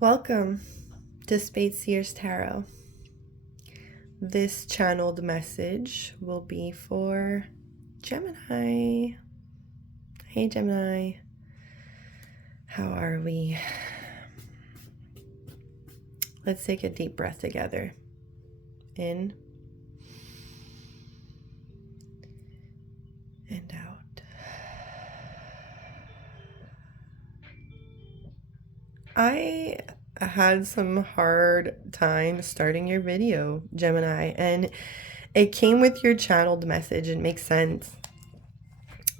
Welcome to Speight Seer's Tarot. This channeled message will be for Gemini. Hey Gemini, how are we? Let's take a deep breath together. In and out. I had some hard time starting your video, Gemini, and it came with your channeled message. It makes sense.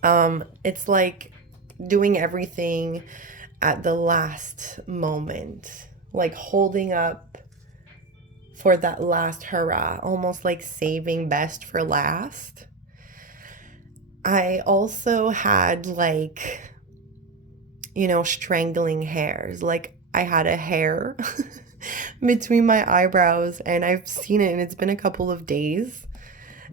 It's like doing everything at the last moment, like holding up for that last hurrah, almost like saving best for last. I also had strangling hairs. Like I had a hair between my eyebrows and I've seen it and it's been a couple of days.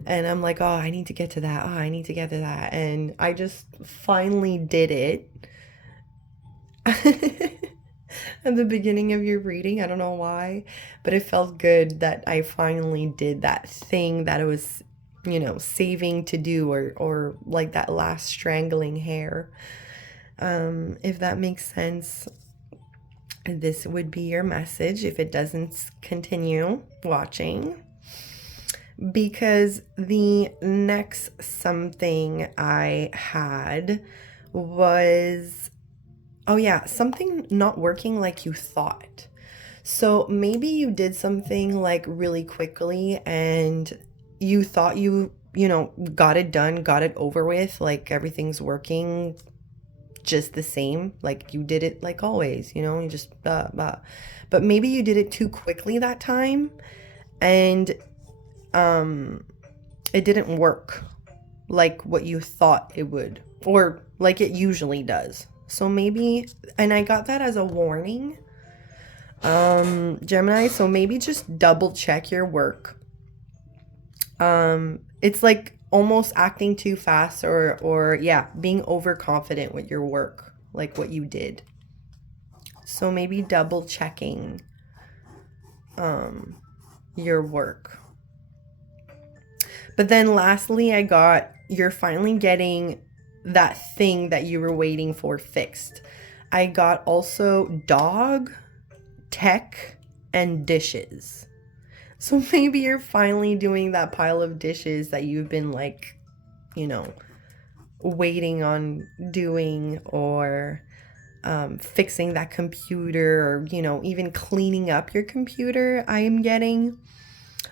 And I'm like, oh, I need to get to that. Oh, I need to get to that. And I just finally did it. At the beginning of your reading, I don't know why, but it felt good that I finally did that thing that I was, saving to do, or like that last strangling hair. If that makes sense, this would be your message if it doesn't continue watching. Because the next something I had was, something not working like you thought. So maybe you did something like really quickly and you thought you got it done, got it over with, like everything's working just the same, like you did it like always, you just but maybe you did it too quickly that time and it didn't work like what you thought it would, or like it usually does. So maybe, and I got that as a warning, Gemini, so maybe just double check your work. It's like almost acting too fast or being overconfident with your work, like what you did. So maybe double checking your work. But then lastly, I got, you're finally getting that thing that you were waiting for fixed. I got also dog, tech, and dishes. So maybe you're finally doing that pile of dishes that you've been waiting on doing, or fixing that computer, or, even cleaning up your computer, I am getting.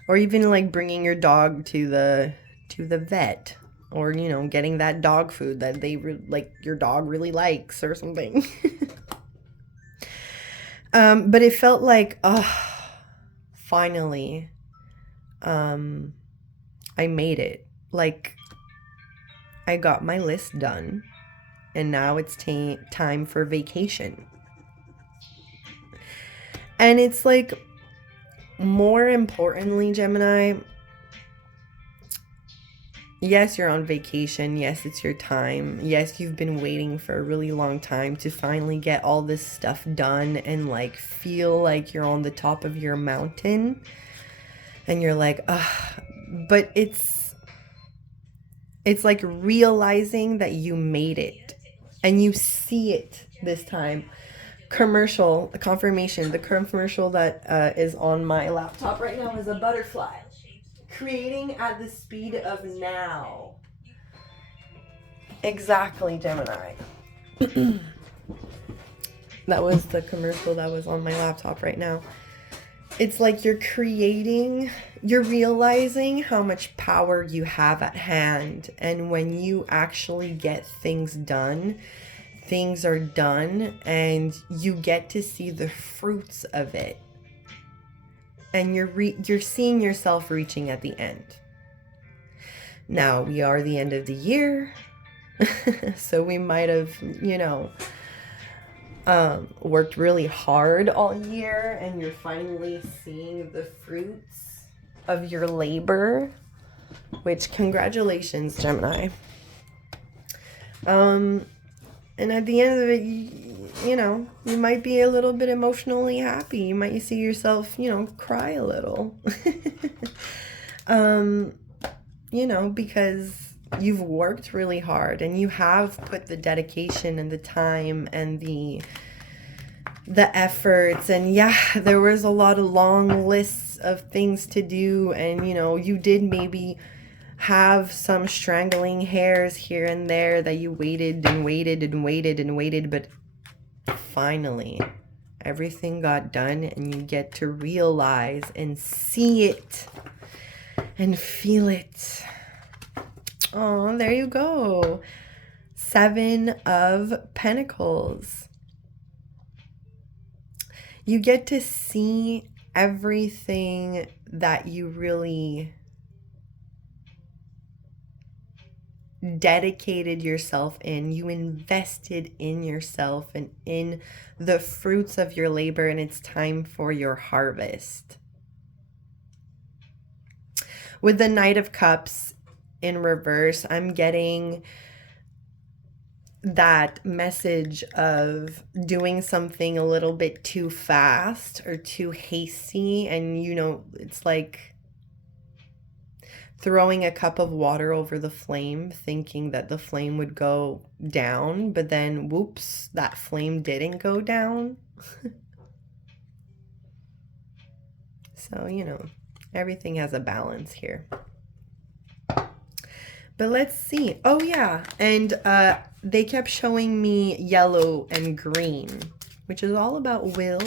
Or even like bringing your dog to the vet, or getting that dog food that your dog really likes or something. But it felt like, finally, I made it. Like I got my list done, and now it's time for vacation. And it's like, more importantly, Gemini, yes, you're on vacation. Yes, it's your time. Yes, you've been waiting for a really long time to finally get all this stuff done and feel like you're on the top of your mountain. And you're like, but it's like realizing that you made it and you see it this time. Commercial confirmation. The commercial that is on my laptop right now is a butterfly creating at the speed of now. Exactly, Gemini. That was the commercial that was on my laptop right now. It's like you're realizing how much power you have at hand, and when you actually get things done, things are done and you get to see the fruits of it, and you're seeing yourself reaching at the end. Now we are the end of the year, so we might have worked really hard all year, and you're finally seeing the fruits of your labor, which, congratulations, Gemini. And at the end of it, you know, you might be a little bit emotionally happy. You might see yourself, you know, cry a little. You know, because you've worked really hard and you have put the dedication and the time and the efforts. And yeah, there was a lot of long lists of things to do, and you know, you did maybe have some strangling hairs here and there that you waited and waited and waited and waited, but finally everything got done and you get to realize and see it and feel it. Oh, there you go. 7 of Pentacles. You get to see everything that you really dedicated yourself in. You invested in yourself and in the fruits of your labor, and it's time for your harvest. With the Knight of Cups in reverse, I'm getting that message of doing something a little bit too fast or too hasty. And you know, it's like throwing a cup of water over the flame, thinking that the flame would go down, but then whoops, that flame didn't go down. So, you know, everything has a balance here. But let's see. Oh yeah, and they kept showing me yellow and green, which is all about will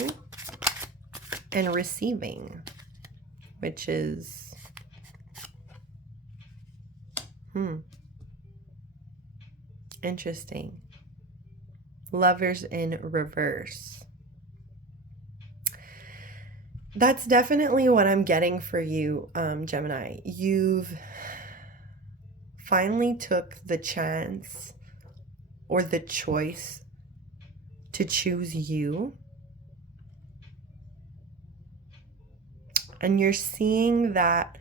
and receiving, which is interesting. Lovers in reverse. That's definitely what I'm getting for you, Gemini. You've finally took the chance or the choice to choose you. And you're seeing that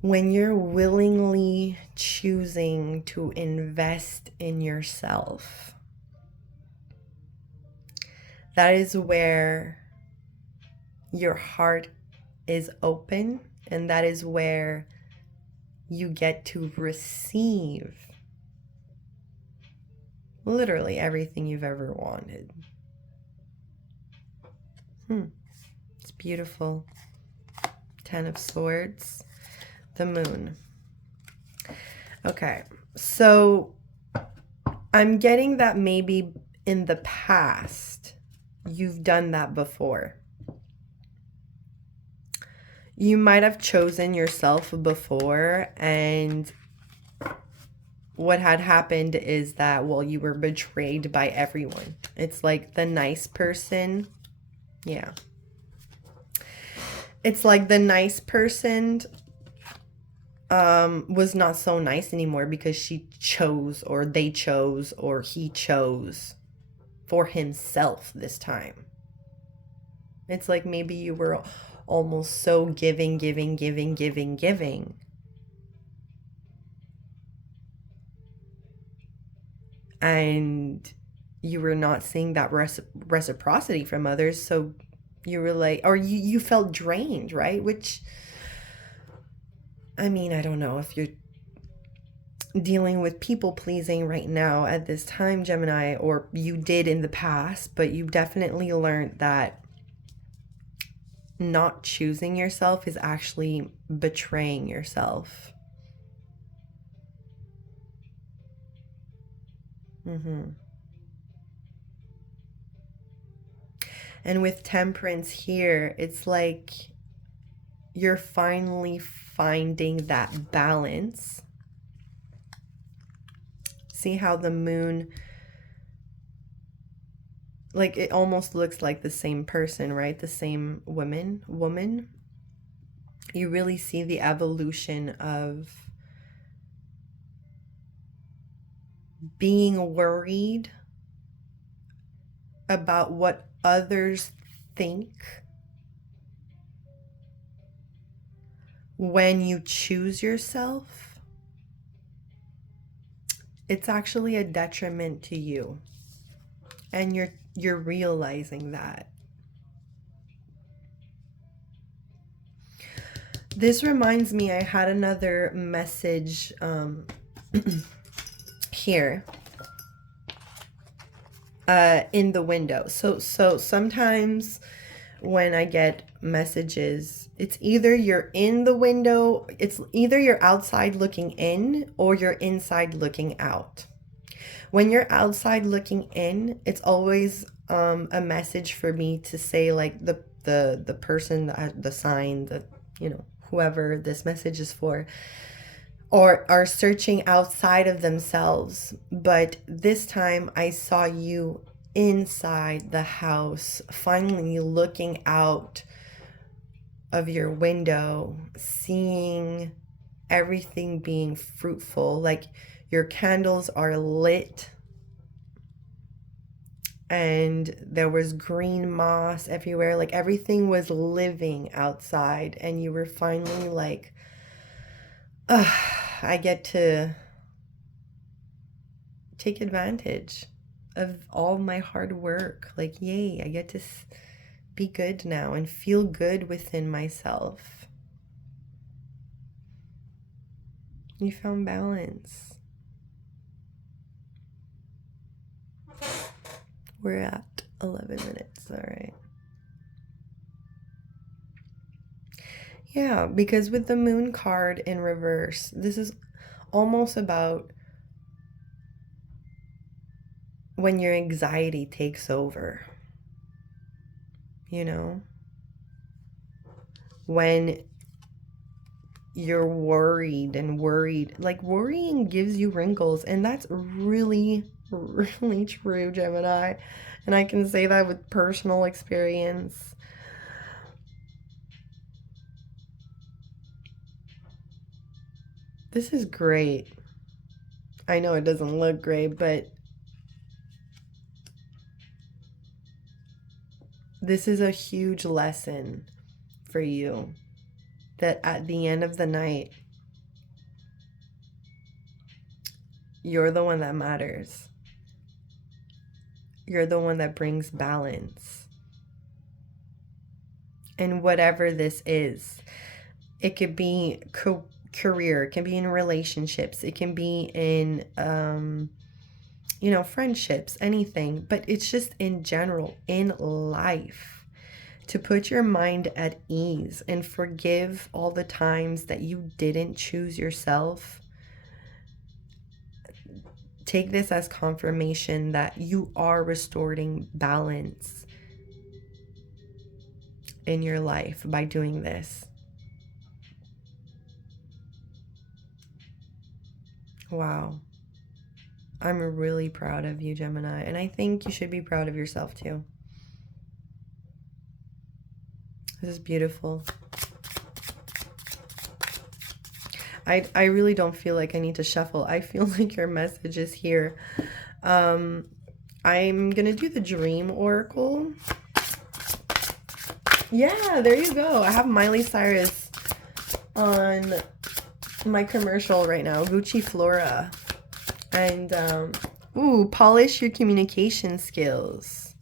when you're willingly choosing to invest in yourself, that is where your heart is open, and that is where you get to receive literally everything you've ever wanted. It's beautiful. 10 of Swords, the Moon. Okay, so I'm getting that maybe in the past you've done that before. You might have chosen yourself before, and what had happened is that, well, you were betrayed by everyone. It's like the nice person. Yeah. It's like the nice person was not so nice anymore because she chose, or they chose, or he chose for himself this time. It's like maybe you were almost so giving. And you were not seeing that reciprocity from others. So you were like, or you felt drained, right? Which, I mean, I don't know if you're dealing with people pleasing right now at this time, Gemini, or you did in the past, but you definitely learned that not choosing yourself is actually betraying yourself. And with Temperance here, it's like you're finally finding that balance. See how the Moon, like, it almost looks like the same person, right? The same woman. You really see the evolution of being worried about what others think when you choose yourself, it's actually a detriment to you. And you're realizing that. This reminds me, I had another message here in the window. So sometimes when I get messages, it's either you're in the window, it's either you're outside looking in or you're inside looking out. When you're outside looking in, it's always a message for me to say, like, the person, the sign, the, you know, whoever this message is for, or are searching outside of themselves. But this time I saw you inside the house, finally looking out of your window, seeing everything being fruitful. Like, your candles are lit and there was green moss everywhere. Like, everything was living outside, and you were finally like, I get to take advantage of all my hard work. Like, yay, I get to be good now and feel good within myself. You found balance. We're at 11 minutes, all right. Yeah, because with the moon card in reverse, this is almost about when your anxiety takes over, you know? When you're worried and worried, like, worrying gives you wrinkles, and that's really, really true, Gemini. And I can say that with personal experience. This is great. I know it doesn't look great, but this is a huge lesson for you, that at the end of the night, you're the one that matters. You're the one that brings balance. And whatever this is, it could be career, it can be in relationships, it can be in, you know, friendships, anything. But it's just in general, in life, to put your mind at ease and forgive all the times that you didn't choose yourself. Take this as confirmation that you are restoring balance in your life by doing this. Wow. I'm really proud of you, Gemini, and I think you should be proud of yourself too. This is beautiful. I really don't feel like I need to shuffle. I feel like your message is here. I'm gonna do the Dream Oracle. Yeah, there you go. I have Miley Cyrus on my commercial right now, Gucci Flora. And, ooh, polish your communication skills.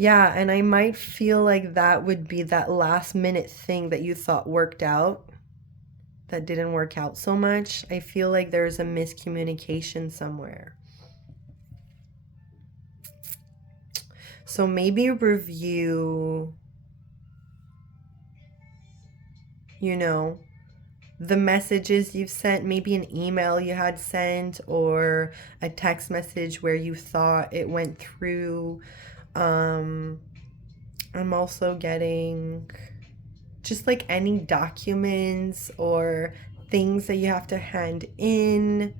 Yeah, and I might feel like that would be that last minute thing that you thought worked out that didn't work out so much. I feel like there's a miscommunication somewhere. So maybe review, you know, the messages you've sent, maybe an email you had sent or a text message where you thought it went through. I'm also getting just like any documents or things that you have to hand in,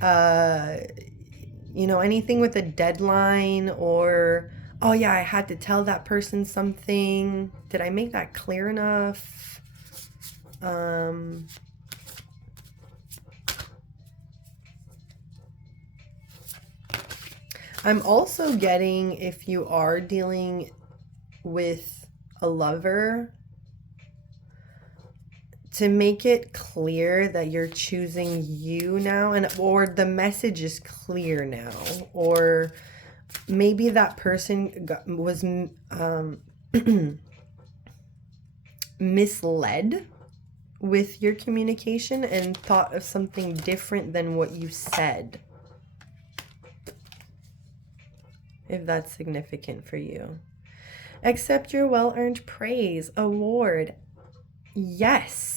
you know, anything with a deadline, or, oh yeah, I had to tell that person something. Did I make that clear enough? I'm also getting, if you are dealing with a lover, to make it clear that you're choosing you now, and or the message is clear now, or maybe that person was misled with your communication and thought of something different than what you said. If that's significant for you. Accept your well-earned praise, award. Yes.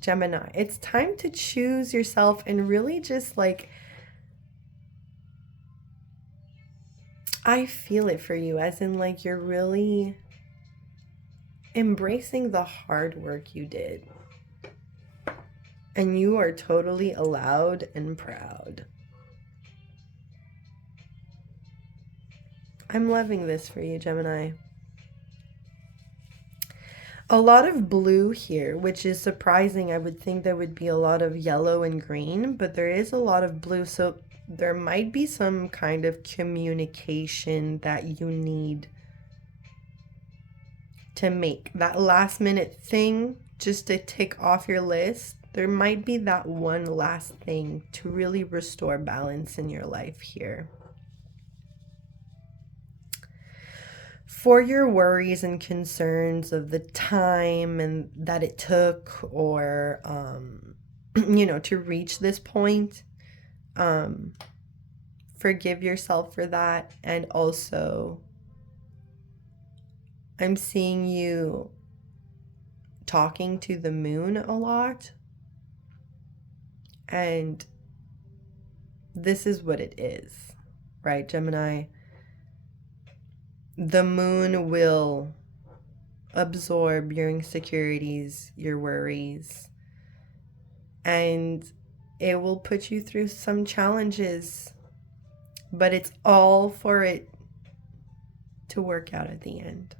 Gemini, it's time to choose yourself and really just like, I feel it for you, as in like you're really embracing the hard work you did. And you are totally allowed and proud. I'm loving this for you, Gemini. A lot of blue here, which is surprising. I would think there would be a lot of yellow and green, but there is a lot of blue. So there might be some kind of communication that you need to make. That last minute thing just to tick off your list. There might be that one last thing to really restore balance in your life here. For your worries and concerns of the time and that it took, or to reach this point, forgive yourself for that. And also, I'm seeing you talking to the moon a lot, and this is what it is, right, Gemini? The moon will absorb your insecurities, your worries, and it will put you through some challenges, but it's all for it to work out at the end.